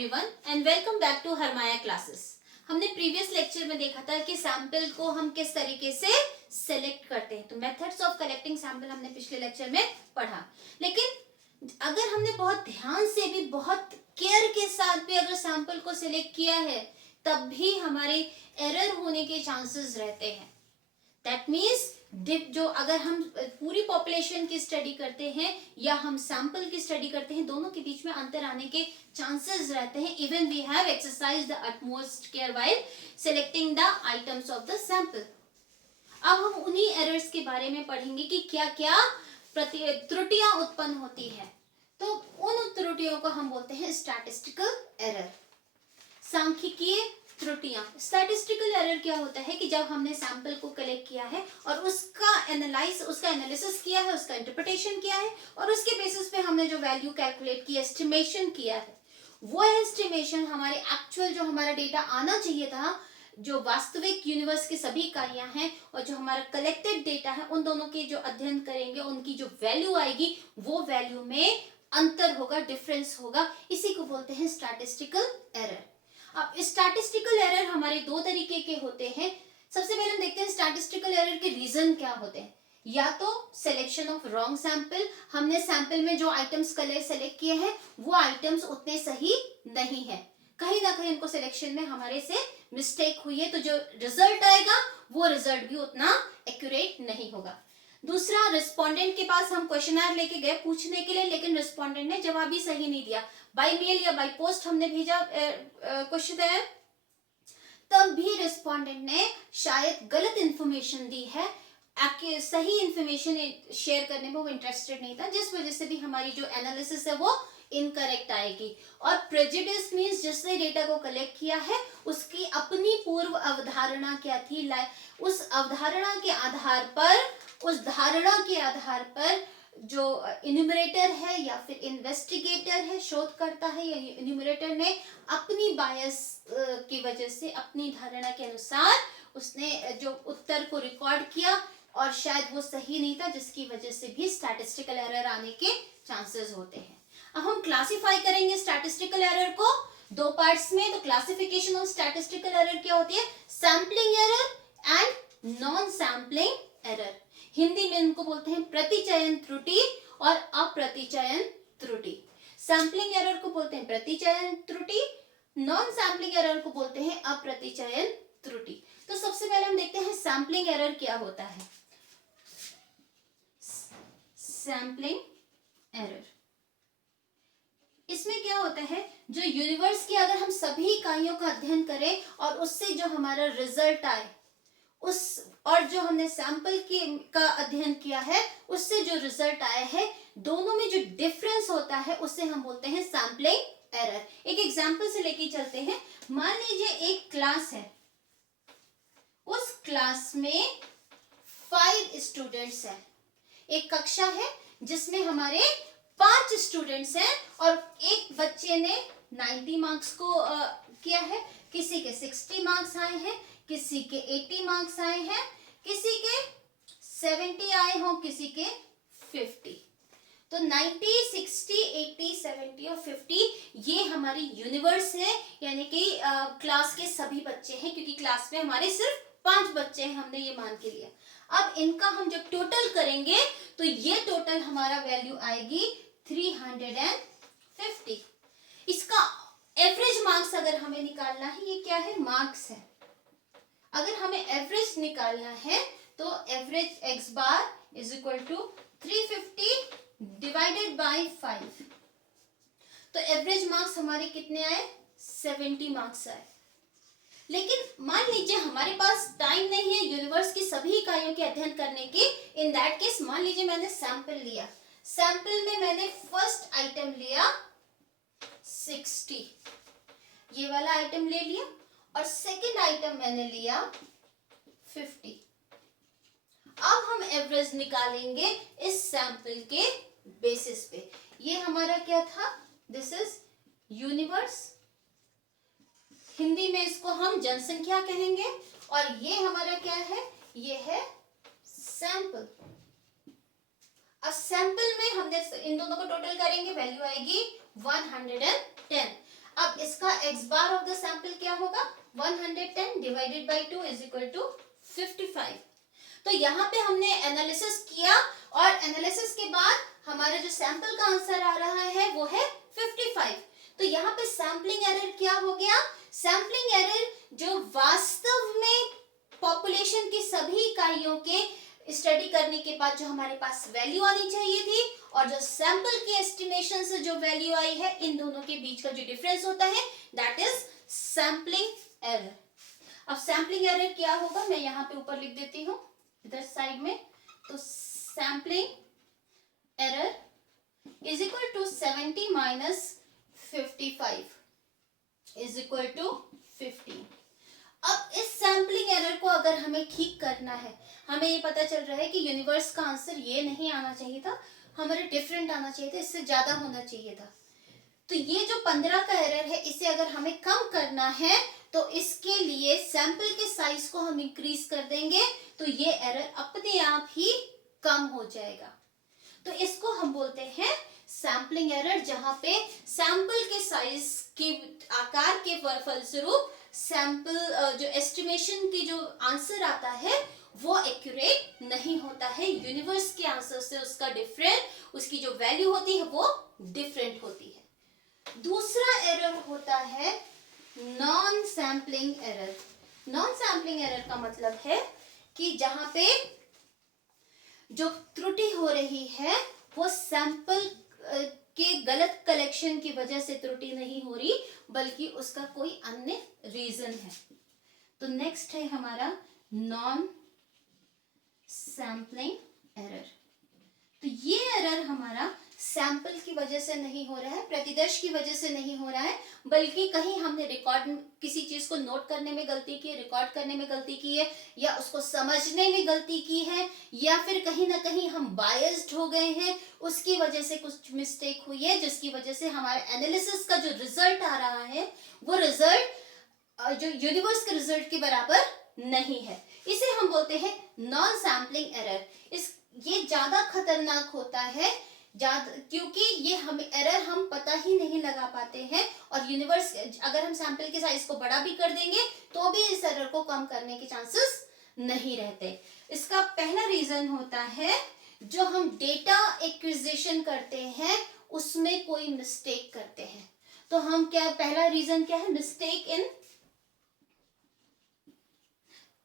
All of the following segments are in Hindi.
Everyone and welcome back to हरमाया क्लासेस। हमने प्रीवियस लेक्चर में देखा था कि सैंपल को हम किस तरीके से सेलेक्ट करते हैं। तो मेथड्स ऑफ कलेक्टिंग सैंपल हमने पिछले लेक्चर में पढ़ा, लेकिन अगर हमने बहुत ध्यान से भी, बहुत केयर के साथ भी अगर सैंपल को सिलेक्ट किया है, तब भी हमारे एरर होने के चांसेस रहते हैं। दैट मीन्स जो अगर हम पूरी पॉपुलेशन की स्टडी करते हैं या हम सैंपल की स्टडी करते हैं, दोनों के बीच में अंतर आने के चांसेस रहते हैं। Even we have exercise the utmost care while selecting the items of the sample. अब हम उन्हीं एरर्स के बारे में पढ़ेंगे कि क्या क्या त्रुटियां उत्पन्न होती है। तो उन त्रुटियों को हम बोलते हैं स्टैटिस्टिकल एरर, सांख्यिकीय त्रुटियां। स्टैटिस्टिकल एरर क्या होता है कि जब हमने सैंपल को कलेक्ट किया है और उसका एनालिसिस किया है, उसका इंटरप्रिटेशन किया है और उसके बेसिस पे हमने जो वैल्यू कैलकुलेट की, एस्टिमेशन किया है, वो एस्टिमेशन हमारे एक्चुअल जो हमारा डेटा आना चाहिए था, जो वास्तविक यूनिवर्स की सभी इकाइयां हैं और जो हमारा कलेक्टेड डेटा है, उन दोनों के जो अध्ययन करेंगे, उनकी जो वैल्यू आएगी, वो वैल्यू में अंतर होगा, डिफरेंस होगा। इसी को बोलते हैं स्टैटिस्टिकल एरर। अब स्टैटिस्टिकल एरर हमारे दो तरीके के होते हैं। सबसे पहले हम देखते हैं स्टैटिस्टिकल एरर के रीजन क्या होते हैं। या तो सिलेक्शन ऑफ रॉन्ग सैंपल, हमने सैंपल में जो आइटम्स सेलेक्ट किए हैं वो आइटम्स उतने सही नहीं है, कहीं ना कहीं उनको सिलेक्शन में हमारे से मिस्टेक हुई है, तो जो रिजल्ट आएगा वो रिजल्ट भी उतना एक्यूरेट नहीं होगा। दूसरा, रिस्पोंडेंट के पास हम क्वेश्चनर लेके गए पूछने के लिए, लेकिन रिस्पोंडेंट ने जवाब ही सही नहीं दिया। बाय मेल या बाय पोस्ट हमने भेजा क्वेश्चन, तब भी रिस्पोंडेंट ने शायद गलत इंफॉर्मेशन दी है, सही इंफॉर्मेशन शेयर करने में वो इंटरेस्टेड नहीं था, जिस वजह से भी हमारी जो एनालिसिस है वो इनकरेक्ट आएगी। और प्रेजुडिस मींस जिसने डेटा को कलेक्ट किया है उसकी अपनी पूर्व अवधारणा क्या थी, उस अवधारणा के आधार पर, उस धारणा के आधार पर जो इन्यूमरेटर है या फिर इन्वेस्टिगेटर है, शोधकर्ता है या इन्यूमरेटर ने अपनी बायस की वजह से, अपनी धारणा के अनुसार उसने जो उत्तर को रिकॉर्ड किया और शायद वो सही नहीं था, जिसकी वजह से भी स्टैटिस्टिकल एरर आने के चांसेस होते हैं। अब हम क्लासिफाई करेंगे स्टैटिस्टिकल एरर को दो पार्ट्स में। तो क्लासिफिकेशन ऑफ स्टैटिस्टिकल एरर क्या होती है? Sampling error and non sampling error. Hindi में इनको बोलते हैं प्रतिचयन त्रुटि और अप्रतिचयन त्रुटि। सैम्पलिंग एरर को बोलते हैं प्रतिचयन त्रुटि, नॉन सैम्पलिंग एरर को बोलते हैं अप्रतिचयन त्रुटि। तो सबसे पहले हम देखते हैं सैम्पलिंग एरर क्या होता है। सैम्पलिंग एरर, इसमें क्या होता है, जो यूनिवर्स की अगर हम सभी इकाइयों का अध्ययन करें और उससे जो हमारा रिजल्ट आए, उस और जो हमने सैंपल का अध्ययन किया है उससे जो रिजल्ट आया है, दोनों में जो डिफरेंस होता है उसे हम बोलते हैं सैंपलिंग एरर। एक एग्जांपल से लेके चलते हैं। मान लीजिए एक क्लास है, उस क्लास में 5 स्टूडेंट्स हैं। एक कक्षा है जिसमें हमारे 5 स्टूडेंट्स हैं और एक बच्चे ने 90 मार्क्स को किया है, किसी के 60 मार्क्स आए हैं, किसी के 80 मार्क्स आए हैं, किसी के 70 आए हों, किसी के 50। तो 90, 60, 80, 70 और 50 ये हमारी यूनिवर्स है, यानी कि क्लास के सभी बच्चे हैं, क्योंकि क्लास में हमारे सिर्फ 5 बच्चे हैं, हमने ये मान के लिया। अब इनका हम जब टोटल करेंगे तो ये टोटल हमारा वैल्यू आएगी 350। इसका एवरेज मार्क्स अगर हमें निकालना है, ये क्या है? मार्क्स है। अगर हमें एवरेज निकालना है तो average x bar is equal to 350 divided by 5। तो एवरेज मार्क्स हमारे कितने आए? 70 मार्क्स आए। लेकिन मान लीजिए हमारे पास टाइम नहीं है यूनिवर्स की सभी इकाइयों के अध्ययन करने की। इन दैट केस मान लीजिए मैंने सैंपल लिया, सैंपल में मैंने फर्स्ट आइटम लिया 60, ये वाला आइटम ले लिया, और सेकंड आइटम मैंने लिया 50। अब हम एवरेज निकालेंगे इस सैंपल के बेसिस पे। ये हमारा क्या था? दिस इज यूनिवर्स, हिंदी में इसको हम जनसंख्या कहेंगे, और ये हमारा क्या है? ये है सैंपल। अब सैंपल में हमने इन दोनों को टोटल करेंगे, वैल्यू आएगी 110। अब इस x bar of the sample क्या होगा, 110 divided by 2 is equal to 55। तो यहाँ पे हमने एनालिसिस किया और एनालिसिस के बाद हमारा जो सैंपल का आंसर आ रहा है वो है 55। तो यहाँ पे सैम्पलिंग एरर क्या हो गया, सैम्पलिंग एरर जो वास्तव में पॉपुलेशन की सभी इकाइयों के स्टडी करने के बाद जो हमारे पास वैल्यू आनी चाहिए थी और जो सैंपल के एस्टिमेशन से जो वैल्यू आई है, इन दोनों के बीच का जो डिफरेंस होता है दैट इज सैम्पलिंग एरर। अब सैम्पलिंग एरर क्या होगा, मैं यहाँ पे ऊपर लिख देती हूँ इधर साइड में। तो sampling error is equal to 70 minus 55 is equal to 50। अब इस सैम्पलिंग एरर को अगर हमें ठीक करना है, हमें ये पता चल रहा है कि यूनिवर्स का आंसर ये नहीं आना चाहिए था, हमारे डिफरेंट आना चाहिए था, इससे ज्यादा होना चाहिए था। तो ये जो 15 का एरर है, इसे अगर हमें कम करना है तो इसके लिए सैंपल के साइज को हम इंक्रीज कर देंगे, तो ये एरर अपने आप ही कम हो जाएगा। तो इसको हम बोलते हैं सैम्पलिंग एरर, जहां पे सैंपल के साइज के आकार के फलस्वरूप सैंपल जो एस्टिमेशन की जो आंसर आता है वो एक्यूरेट नहीं होता है, यूनिवर्स के आंसर से उसका डिफरेंट, उसकी जो वैल्यू होती है वो डिफरेंट होती है। दूसरा एरर होता है non sampling error. Non sampling error का मतलब है कि जहां पे जो त्रुटि हो रही है वो सैंपल के गलत कलेक्शन की वजह से त्रुटि नहीं हो रही, बल्कि उसका कोई अन्य रीजन है। तो नेक्स्ट है हमारा नॉन सैम्पलिंग एरर। तो ये एरर हमारा सैंपल की वजह से नहीं हो रहा है, प्रतिदर्श की वजह से नहीं हो रहा है, बल्कि कहीं हमने रिकॉर्ड किसी चीज को नोट करने में गलती की है, रिकॉर्ड करने में गलती की है, या उसको समझने में गलती की है, या फिर कहीं ना कहीं हम बायस्ड हो गए हैं, उसकी वजह से कुछ मिस्टेक हुई है, जिसकी वजह से हमारे एनालिसिस का जो रिजल्ट आ रहा है वो रिजल्ट जो यूनिवर्स के रिजल्ट के बराबर नहीं है। इसे हम बोलते हैं नॉन सैम्पलिंग एरर। ये ज्यादा खतरनाक होता है क्योंकि ये हम एरर हम पता ही नहीं लगा पाते हैं, और यूनिवर्स अगर हम सैंपल के साइज को बड़ा भी कर देंगे तो भी इस एरर को कम करने के चांसेस नहीं रहते। इसका पहला रीजन होता है जो हम डेटा एक्विजिशन करते हैं उसमें कोई मिस्टेक करते हैं। तो हम क्या, पहला रीजन क्या है, मिस्टेक इन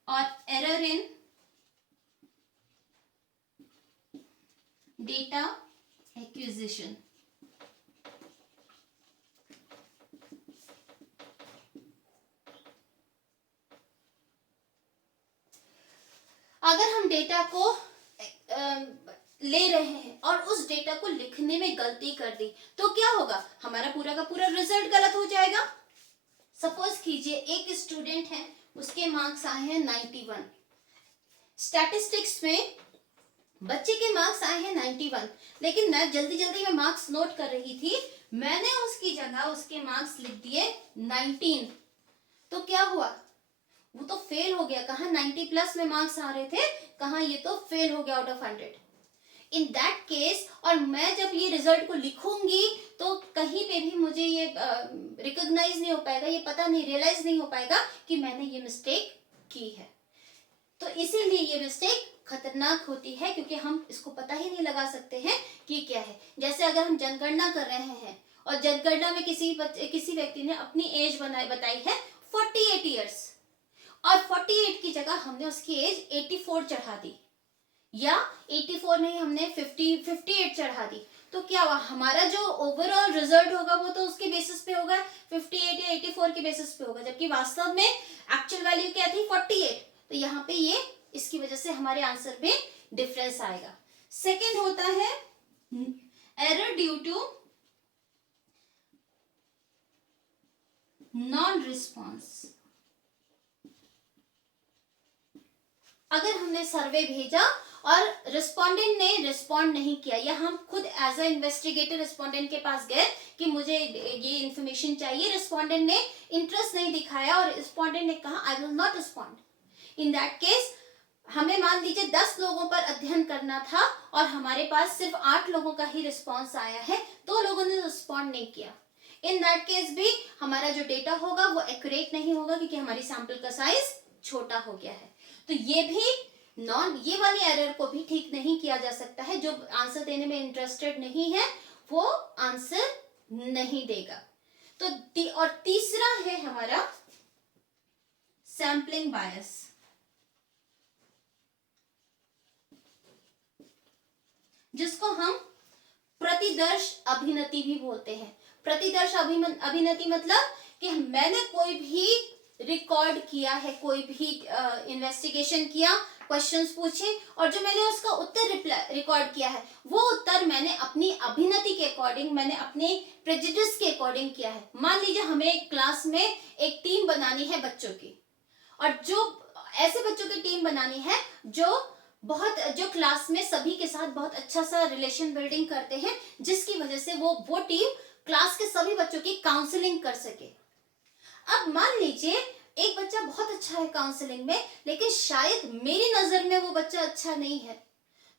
और एरर इन डेटा एक्विजिशन। अगर हम डेटा को ले रहे हैं और उस डेटा को लिखने में गलती कर दी तो क्या होगा, हमारा पूरा का पूरा रिजल्ट गलत हो जाएगा। सपोज कीजिए एक स्टूडेंट है, उसके मार्क्स आए हैं 91। स्टैटिस्टिक्स में बच्चे के मार्क्स आए हैं 91, लेकिन मैं जल्दी जल्दी में मार्क्स नोट कर रही थी, मैंने उसकी जगह उसके मार्क्स लिख दिए 19। तो क्या हुआ, वो तो फेल हो गया। कहाँ 90 प्लस में मार्क्स आ रहे थे, कहाँ ये तो फेल हो गया out of 100 in that case. और मैं जब ये रिजल्ट को लिखूंगी तो कहीं पे भी मुझे ये रिकॉग्नाइज नहीं हो पाएगा, ये पता नहीं, रियलाइज नहीं हो पाएगा कि मैंने ये मिस्टेक की है। तो इसीलिए ये मिस्टेक खतरनाक होती है, क्योंकि हम इसको पता ही नहीं लगा सकते हैं कि क्या है। जैसे अगर हम जनगणना कर रहे हैं और जनगणना में किसी व्यक्ति ने अपनी एज बताई है 48 ईयर्स, और 48 की जगह हमने उसकी एज 84 चढ़ा दी, या 84 नहीं हमने 58 चढ़ा दी, तो क्या हुआ, हमारा जो ओवरऑल रिजल्ट होगा वो तो उसके बेसिस पे होगा, 58 या 84 के बेसिस पे होगा, जबकि वास्तव में एक्चुअल वैल्यू क्या थी 48। तो यहाँ पे ये इसकी वजह से हमारे आंसर में डिफरेंस आएगा। सेकंड होता है error due to non response. अगर हमने सर्वे भेजा और रिस्पोंडेंट ने रिस्पॉन्ड नहीं किया, या हम खुद एज अ इन्वेस्टिगेटर रिस्पोंडेंट के पास गए कि मुझे ये इंफॉर्मेशन चाहिए, रिस्पोंडेंट ने इंटरेस्ट नहीं दिखाया और रिस्पोंडेंट ने कहा I will not respond, in that case हमें मान लीजिए 10 लोगों पर अध्ययन करना था और हमारे पास सिर्फ 8 लोगों का ही रिस्पॉन्स आया है, 2 लोगों ने रिस्पॉन्ड नहीं किया। इन दैट केस भी हमारा जो डेटा होगा वो एक्यूरेट नहीं होगा, क्योंकि हमारी सैंपल का साइज छोटा हो गया है। तो ये वाली एरर को भी ठीक नहीं किया जा सकता है। जो आंसर देने में इंटरेस्टेड नहीं है वो आंसर नहीं देगा। तो और तीसरा है हमारा सैम्पलिंग बायस, जिसको हम प्रतिदर्श अभिनति भी बोलते हैं। प्रतिदर्श अभिनति मतलब कि मैंने कोई भी रिकॉर्ड किया है, कोई भी इन्वेस्टिगेशन किया, क्वेश्चंस पूछे, और जो मैंने उसका उत्तर रिकॉर्ड किया है वो उत्तर मैंने अपनी अभिनति के अकॉर्डिंग, मैंने अपने प्रेजुडिस के अकॉर्डिंग किया है। मान लीजिए हमें एक क्लास में एक टीम बनानी है बच्चों की, और जो ऐसे बच्चों की टीम बनानी है जो क्लास में सभी के साथ बहुत अच्छा सा रिलेशन बिल्डिंग करते हैं, जिसकी वजह से वो टीम क्लास के सभी बच्चों की काउंसलिंग कर सके। अब मान लीजिए एक बच्चा बहुत अच्छा है काउंसलिंग में, लेकिन शायद मेरी नजर में वो बच्चा अच्छा नहीं है,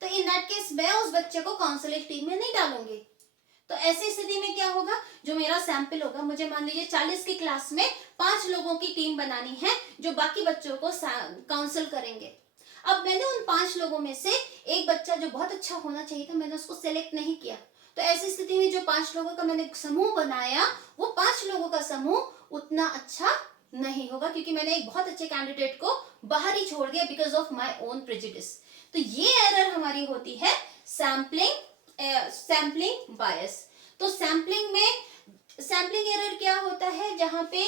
तो इन दैट केस मैं उस बच्चे को काउंसलिंग टीम में नहीं डालूंगी। तो ऐसी स्थिति में क्या होगा, जो मेरा सैंपल होगा, मुझे मान लीजिए 40 की क्लास में 5 लोगों की टीम बनानी है जो बाकी बच्चों को काउंसिल करेंगे। अब मैंने उन 5 लोगों में से एक बच्चा जो बहुत अच्छा होना चाहिए था, मैंने उसको सिलेक्ट नहीं किया। तो ऐसी स्थिति में जो 5 लोगों का मैंने समूह बनाया, वो 5 लोगों का समूह उतना अच्छा नहीं होगा, क्योंकि मैंने एक बहुत अच्छे कैंडिडेट को बाहर ही छोड़ दिया because of my own prejudice. तो ये एरर हमारी होती है सैम्पलिंग बायस। तो सैम्पलिंग एरर क्या होता है, जहां पे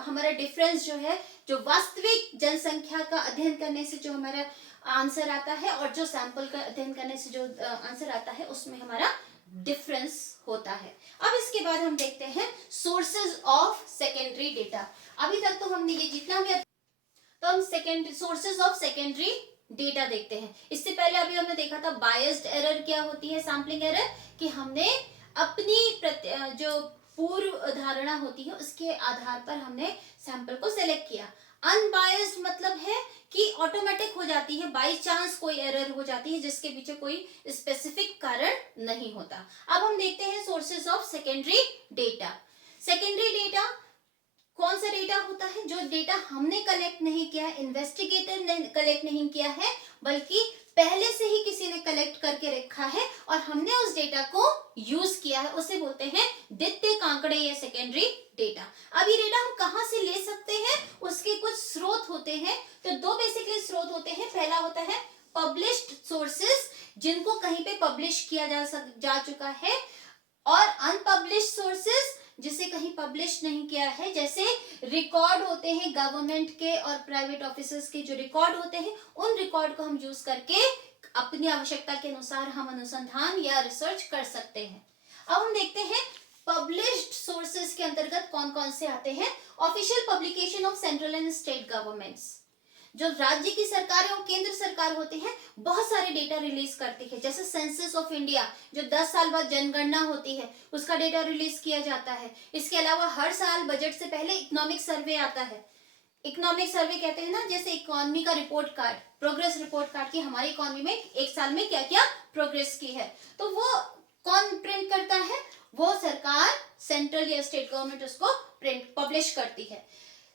हमारा डिफरेंस जो है, जो वास्तविक जनसंख्या का अध्ययन करने से जो हमारा आंसर आता है और जो सैंपल का अध्ययन करने से जो आंसर आता है, उसमें हमारा डिफरेंस होता है। अब इसके बाद हम देखते हैं सोर्सेज ऑफ सेकेंडरी डेटा। अभी तक तो हमने ये जितना भी, तो हम सोर्सेज ऑफ सेकेंडरी डेटा देखते हैं। इससे पहले अभी हमने देखा था बायस्ड एरर क्या होती है, सैम्पलिंग एरर, कि हमने अपनी जो पूर्व धारणा होती है उसके आधार पर हमने सैंपल को सिलेक्ट किया। अनबायस्ड मतलब है कि ऑटोमेटिक हो जाती है, बाई चांस कोई एरर हो जाती है जिसके पीछे कोई स्पेसिफिक कारण नहीं होता। अब हम देखते हैं sources of secondary data. Secondary data कौन सा डेटा होता है, जो डेटा हमने कलेक्ट नहीं किया है, इन्वेस्टिगेटर ने कलेक्ट नहीं किया है, बल्कि पहले से ही किसी ने कलेक्ट करके रखा है और हमने उस डेटा को यूज किया है, उसे बोलते हैं द्वितीय आंकड़े या सेकेंडरी डेटा। अब ये डेटा हम कहां से ले सकते हैं, उसके कुछ स्रोत होते हैं। तो 2 बेसिकली स्रोत होते हैं। पहला होता है पब्लिश्ड सोर्सेज, जिनको कहीं पे पब्लिश किया जा चुका है, और अनपब्लिश्ड सोर्सेज, जिसे कहीं पब्लिश नहीं किया है। जैसे रिकॉर्ड होते हैं गवर्नमेंट के और प्राइवेट ऑफिसर्स के, जो रिकॉर्ड होते हैं, उन रिकॉर्ड को हम यूज करके अपनी आवश्यकता के अनुसार हम अनुसंधान या रिसर्च कर सकते हैं। अब हम देखते हैं पब्लिश्ड सोर्सेज के अंतर्गत कौन कौन से आते हैं। Official publication of central and state governments, जो राज्य की सरकारें और केंद्र सरकार होते हैं, बहुत सारे डेटा रिलीज करती है। जैसे सेंसस ऑफ इंडिया, जो 10 साल बाद जनगणना होती है, उसका डेटा रिलीज किया जाता है। इसके अलावा हर साल बजट से पहले इकोनॉमिक सर्वे आता है। इकोनॉमिक सर्वे कहते हैं ना, जैसे इकोनॉमी का report card, progress report card, की हमारी इकोनॉमी में एक साल में क्या क्या प्रोग्रेस की है, तो वो कौन प्रिंट करता है, वो सरकार, सेंट्रल या स्टेट गवर्नमेंट उसको पब्लिश करती है।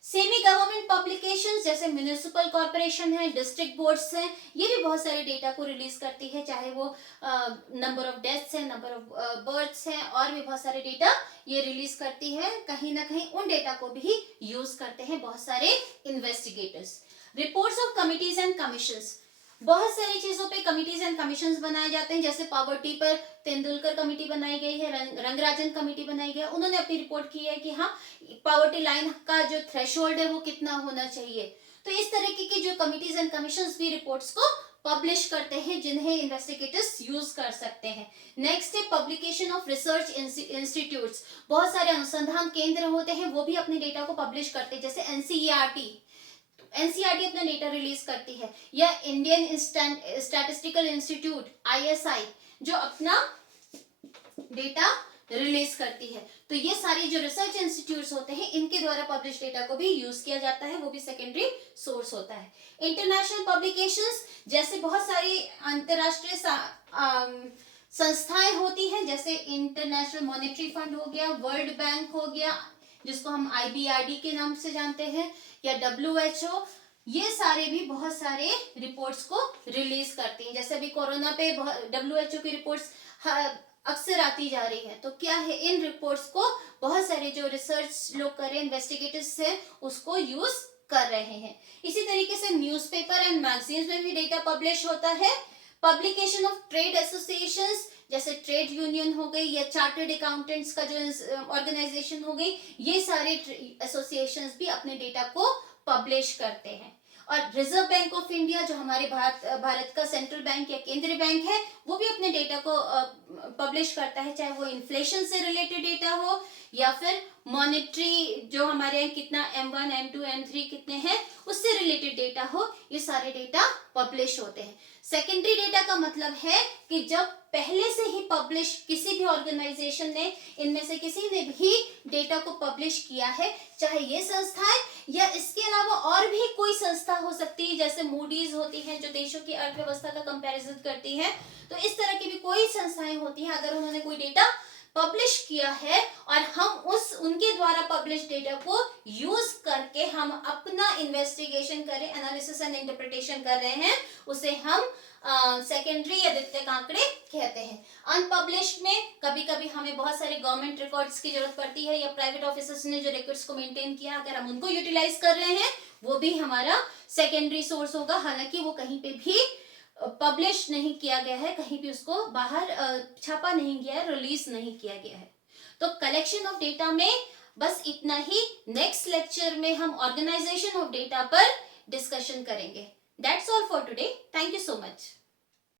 सेमी गवर्नमेंट पब्लिकेशंस जैसे म्युनिसिपल कॉर्पोरेशन है, डिस्ट्रिक्ट बोर्ड्स हैं, ये भी बहुत सारे डेटा को रिलीज करती है, चाहे वो नंबर ऑफ डेथ्स है, नंबर ऑफ बर्थ्स हैं, और भी बहुत सारे डेटा ये रिलीज करती है। कहीं ना कहीं उन डेटा को भी यूज करते हैं बहुत सारे investigators. Reports of committees and commissions, बहुत सारी चीजों पे कमिटीज एंड कमीशंस बनाए जाते हैं। जैसे पॉवर्टी पर तेंदुलकर कमेटी बनाई गई है, रंगराजन कमेटी बनाई गई है, उन्होंने अपनी रिपोर्ट की है कि हाँ, पॉवर्टी लाइन का जो थ्रेशोल्ड है वो कितना होना चाहिए। तो इस तरीके की जो कमिटीज एंड कमीशंस भी रिपोर्ट्स को पब्लिश करते हैं, जिन्हें इन्वेस्टिगेटर्स यूज कर सकते हैं। नेक्स्ट है पब्लिकेशन ऑफ रिसर्च इंस्टीट्यूट्स, बहुत सारे अनुसंधान केंद्र होते हैं, वो भी अपने डेटा को पब्लिश करते हैं। जैसे एनसीईआरटी अपना डेटा रिलीज करती है, या इंडियन स्टैटिस्टिकल इंस्टीट्यूट ISI जो अपना डेटा रिलीज करती है। तो ये सारी जो रिसर्च इंस्टीट्यूट्स होते हैं, इनके द्वारा पब्लिश डेटा को भी यूज किया जाता है, वो भी सेकेंडरी सोर्स होता है। इंटरनेशनल पब्लिकेशंस, जैसे बहुत सारी अंतरराष्ट्रीय संस्थाएं होती हैं, जैसे इंटरनेशनल मॉनेटरी फंड हो गया, वर्ल्ड बैंक हो गया जिसको हम IBRD के नाम से जानते हैं, या WHO, ये सारे भी बहुत सारे रिपोर्ट्स को रिलीज करती हैं। जैसे अभी कोरोना पे WHO की रिपोर्ट्स अक्सर आती जा रही है, तो क्या है, इन रिपोर्ट्स को बहुत सारे जो रिसर्च लोग कर रहे हैं, इन्वेस्टिगेटर्स हैं, उसको यूज कर रहे हैं। इसी तरीके से न्यूज़पेपर एंड मैगजीन्स में भी डेटा पब्लिश होता है। पब्लिकेशन ऑफ ट्रेड एसोसिएशंस, जैसे ट्रेड यूनियन हो गई या चार्टर्ड अकाउंटेंट्स का जो ऑर्गेनाइजेशन हो गई, ये सारे एसोसिएशंस भी अपने डेटा को पब्लिश करते हैं। और रिजर्व बैंक ऑफ इंडिया जो हमारे भारत का सेंट्रल बैंक या केंद्रीय बैंक है, वो भी अपने डेटा को पब्लिश करता है, चाहे वो इन्फ्लेशन से रिलेटेड डेटा हो या फिर मॉनेटरी जो हमारे यहाँ कितना M1 M2 M3 कितने हैं उससे रिलेटेड डेटा हो, ये सारे डेटा पब्लिश होते हैं। सेकेंडरी डेटा का मतलब है कि जब पहले से ही पब्लिश किसी भी ऑर्गेनाइजेशन ने, इनमें से किसी ने भी डेटा को पब्लिश किया है, चाहे ये संस्था है या इसके अलावा और भी कोई संस्था हो सकती है, जैसे मूडीज होती है जो देशों की अर्थव्यवस्था का कंपैरिजन करती है, तो इस तरह की भी कोई संस्थाएं होती हैं, अगर उन्होंने कोई डेटा पब्लिश किया है और हम उनके द्वारा पब्लिश डेटा को यूज करके हम अपना इन्वेस्टिगेशन करें, एनालिसिस एंड इंटरप्रिटेशन कर रहे हैं, उसे हम सेकेंडरी या द्वितीयक आंकड़े कहते हैं। अनपब्लिश्ड में कभी कभी हमें बहुत सारे गवर्नमेंट रिकॉर्ड्स की जरूरत पड़ती है, या प्राइवेट ऑफिसर्स ने जो रिकॉर्ड्स को मेंटेन किया, अगर हम उनको यूटिलाइज कर रहे हैं, वो भी हमारा सेकेंडरी सोर्स होगा, हालांकि वो कहीं पे भी पब्लिश नहीं किया गया है, कहीं भी उसको बाहर छापा नहीं गया है, रिलीज नहीं किया गया है। तो कलेक्शन ऑफ डेटा में बस इतना ही। नेक्स्ट लेक्चर में हम ऑर्गेनाइजेशन ऑफ डेटा पर डिस्कशन करेंगे। That's all for today. Thank you so much.